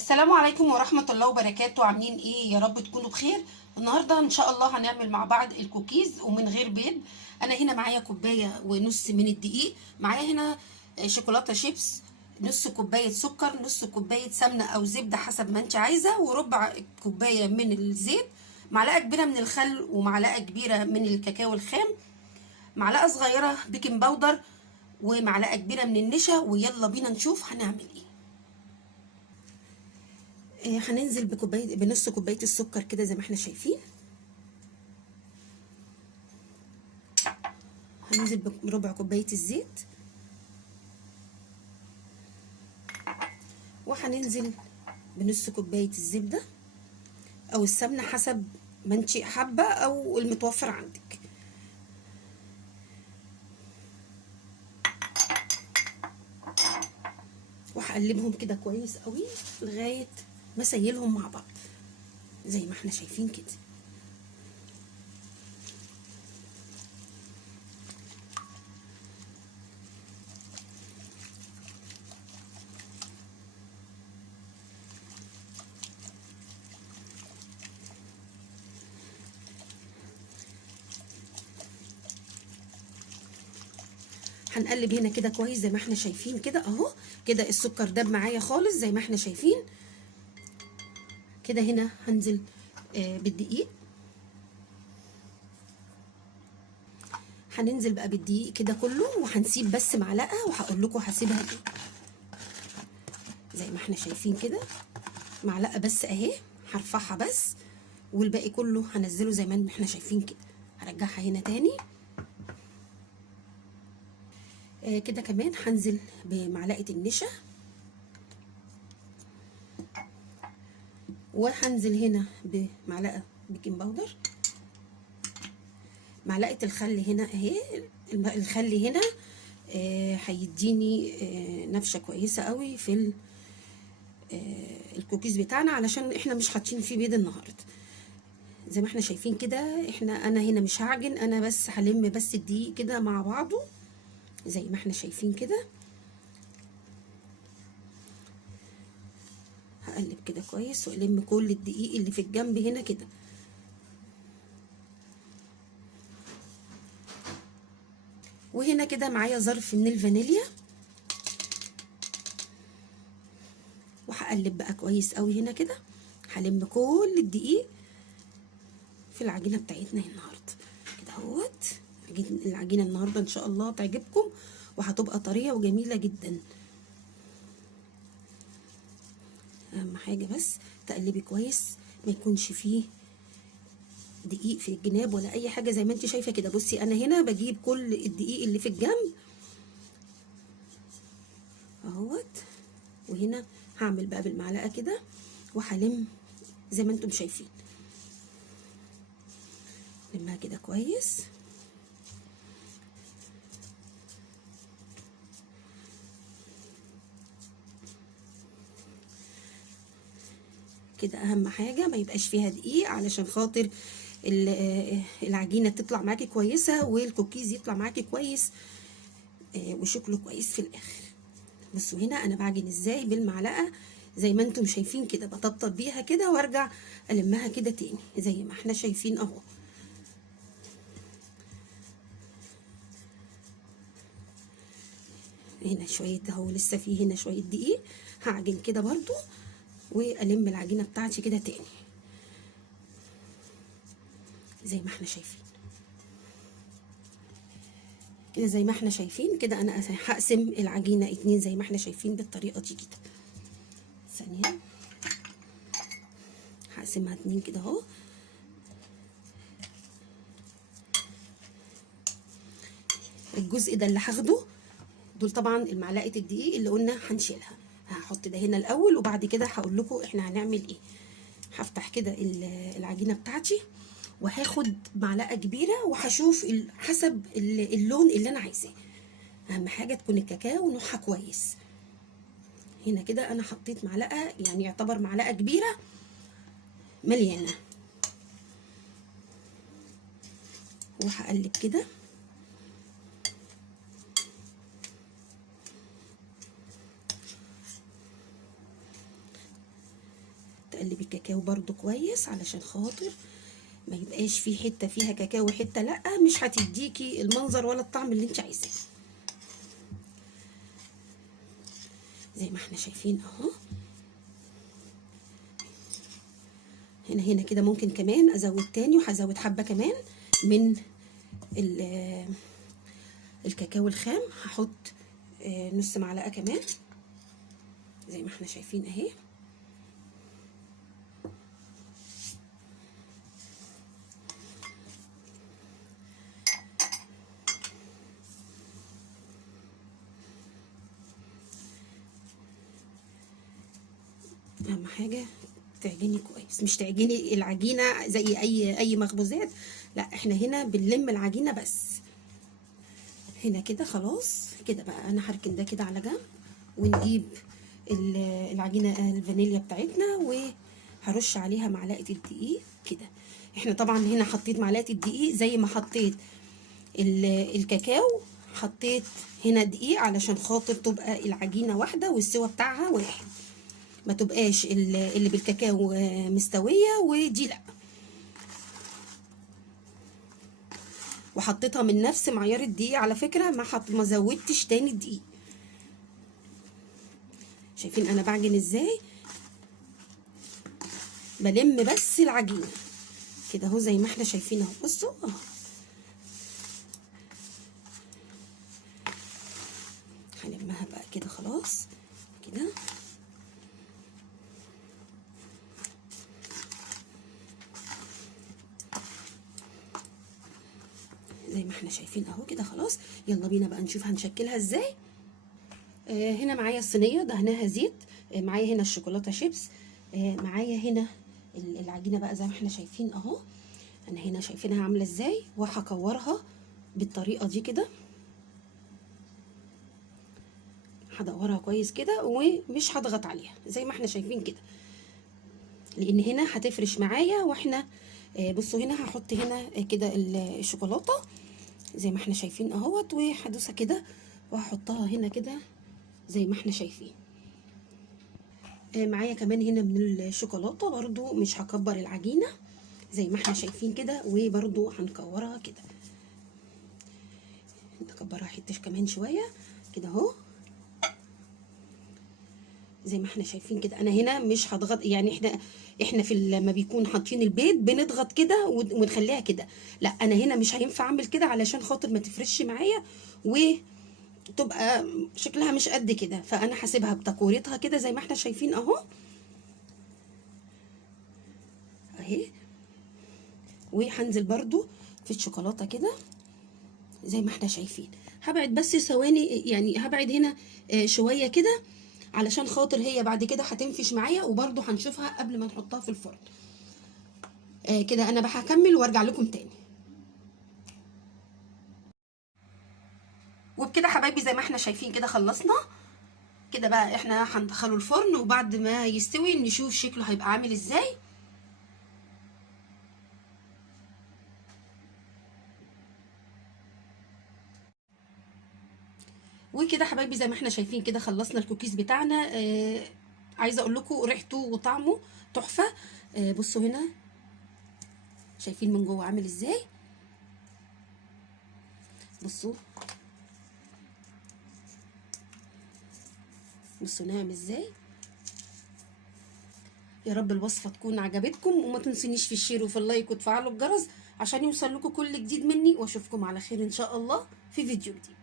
السلام عليكم ورحمة الله وبركاته. عاملين ايه؟ يا رب تكونوا بخير. النهاردة ان شاء الله هنعمل مع بعض الكوكيز ومن غير بيض. انا هنا معايا كوباية ونص من الدقيق، معايا هنا شوكولاتة شيبس، نص كوباية سكر، نص كوباية سمنة او زبدة حسب ما انت عايزة، وربع كوباية من الزيت، معلقة كبيرة من الخل ومعلقة كبيرة من الكاكاو الخام، معلقة صغيرة بيكنج باودر، ومعلقة كبيرة من النشا. ويلا بينا نشوف هنعمل ايه. هننزل بنص كوبايه السكر كده زي ما احنا شايفين. هننزل بربع كوبايه الزيت، وهننزل بنص كوبايه الزبده او السمنه حسب ما انت حابه او المتوفر عندك. وهقلبهم كده كويس قوي لغايه ما اسيلهم مع بعض زي ما احنا شايفين كده. هنقلب هنا كده كويس زي ما احنا شايفين كده اهو. كده السكر داب معايا خالص زي ما احنا شايفين كده. هنا هنزل بالدقيق. هننزل بقى بالدقيق كده كله، وهنسيب بس معلقه وهقول لكم هسيبها ايه. زي ما احنا شايفين كده معلقه بس اهي، هرفعها بس، والباقي كله هنزله زي ما احنا شايفين كده. هرجعها هنا تاني. كده كمان هنزل بمعلقه النشا، وهنزل هنا بمعلقه بيكنج باودر، معلقه الخل هنا اهي. الخل هنا هيديني نفشه كويسه قوي في الكوكيز بتاعنا، علشان احنا مش حاطين فيه بيض النهارده. زي ما احنا شايفين كده انا هنا مش هعجن، انا بس هلم بس الدقيق كده مع بعضه زي ما احنا شايفين كده. هقلب كده كويس والم كل الدقيق اللي في الجنب هنا كده. وهنا كده معايا ظرف من الفانيليا، وهقلب بقى كويس قوي هنا كده. هلم كل الدقيق في العجينه بتاعتنا النهارده كده اهوت. العجينه النهارده ان شاء الله تعجبكم وهتبقى طريه وجميله جدا. اهم حاجه بس تقلبي كويس، ما يكونش فيه دقيق في الجناب ولا اي حاجه زي ما انت شايفه كده. بصي انا هنا بجيب كل الدقيق اللي في الجنب اهوت، وهنا هعمل بقى بالمعلقه كده وهلم زي ما انتم شايفين. لمها كده كويس. كده اهم حاجه ما يبقاش فيها دقيق علشان خاطر العجينه تطلع معاكي كويسه والكوكيز يطلع معاكي كويس وشكله كويس في الاخر. بصوا هنا انا بعجن ازاي بالمعلقه زي ما انتم شايفين كده، بطبطب بيها كده وارجع المها كده تاني زي ما احنا شايفين اهو. هنا شويه اهو، لسه في هنا شويه دقيق. هعجن كده برضو والم العجينه بتاعتي كده تاني زي ما احنا شايفين كده. زي ما احنا شايفين كده انا هقسم العجينه اتنين زي ما احنا شايفين بالطريقه دي كده. ثانيه هقسمها اتنين كده اهو. الجزء ده اللي هاخده دول طبعا المعلقه الدقيق اللي قلنا هنشيلها، هحط ده هنا الاول وبعد كده هقول لكم احنا هنعمل ايه. هفتح كده العجينه بتاعتي وهاخد معلقه كبيره وهشوف حسب اللون اللي انا عايزاه. اهم حاجه تكون الكاكاو نوعها كويس. هنا كده انا حطيت معلقه، يعني يعتبر معلقه كبيره مليانه، وهقلب كده. هقلب الكاكاو برضو كويس علشان خاطر ما يبقاش في حته فيها كاكاو وحته لا، مش هتديكي المنظر ولا الطعم اللي انت عايزاه. زي ما احنا شايفين اهو. هنا كده ممكن كمان ازود تاني، وهزود حبه كمان من الكاكاو الخام. هحط نص معلقه كمان زي ما احنا شايفين اهي. اهم حاجه تعجني كويس، مش تعجني العجينه زي اي مخبوزات، لا احنا هنا بنلم العجينه بس. هنا كده خلاص كده بقى. انا هركن ده كده على جنب، ونجيب العجينه الفانيليا بتاعتنا، وهرش عليها معلقه الدقيق كده. احنا طبعا هنا حطيت معلقه الدقيق زي ما حطيت الكاكاو، حطيت هنا دقيق علشان خاطر تبقى العجينه واحده والسوا بتاعها واحد، ما تبقاش اللي بالكاكاو مستويه ودي لا. وحطيتها من نفس معيار الدقيق على فكره، ما زودتش تاني الدقيق. شايفين انا بعجن ازاي؟ بلم بس العجينه كده اهو زي ما احنا شايفين اهو. بصوا اهو هلمها بقى كده خلاص كده. زي ما احنا شايفين اهو كده خلاص. يلا بينا بقى نشوف هنشكلها ازاي. هنا معايا الصينيه دهناها زيت، معايا هنا الشوكولاته شيبس، معايا هنا العجينه بقى زي ما احنا شايفين اهو. انا هنا شايفينها عامله ازاي، وهكورها بالطريقه دي كده. هدورها كويس كده ومش هضغط عليها زي ما احنا شايفين كده، لان هنا هتفرش معايا. واحنا بصوا هنا هحط هنا كده الشوكولاته زي ما احنا شايفين اهوت، وهدوسها كده وهحطها هنا كده زي ما احنا شايفين. معايا كمان هنا من الشوكولاته برضو، مش هكبر العجينه زي ما احنا شايفين كده، وبرضو هنكورها كده، نكبرها حته كمان شويه كده اهو زي ما احنا شايفين كده. انا هنا مش هضغط، يعني احنا في لما بيكون حاطين البيض بنضغط كده ونخليها كده، لا انا هنا مش هينفع اعمل كده علشان خاطر ما تفرش معايا وتبقى شكلها مش قد كده. فانا هسيبها بتكورتها كده زي ما احنا شايفين اهو اهي. وهنزل برضو في الشوكولاته كده زي ما احنا شايفين. هبعد بس ثواني، يعني هبعد هنا شويه كده علشان خاطر هي بعد كده هتنفش معايا، وبرضو هنشوفها قبل ما نحطها في الفرن. كده انا بقى هكمل وارجع لكم تاني. وبكده حبايبي زي ما احنا شايفين كده خلصنا كده بقى. احنا هندخله الفرن، وبعد ما يستوي نشوف شكله هيبقى عامل ازاي. وكده حبايبي زي ما احنا شايفين كده خلصنا الكوكيز بتاعنا. عايزه اقول لكم ريحته وطعمه تحفه. بصوا هنا شايفين من جوه عامل ازاي. بصوا ناعم ازاي. يا رب الوصفه تكون عجبتكم، وما تنسونيش في الشير وفي اللايك وتفعلوا الجرس عشان يوصل لكم كل جديد مني. واشوفكم على خير ان شاء الله في فيديو جديد.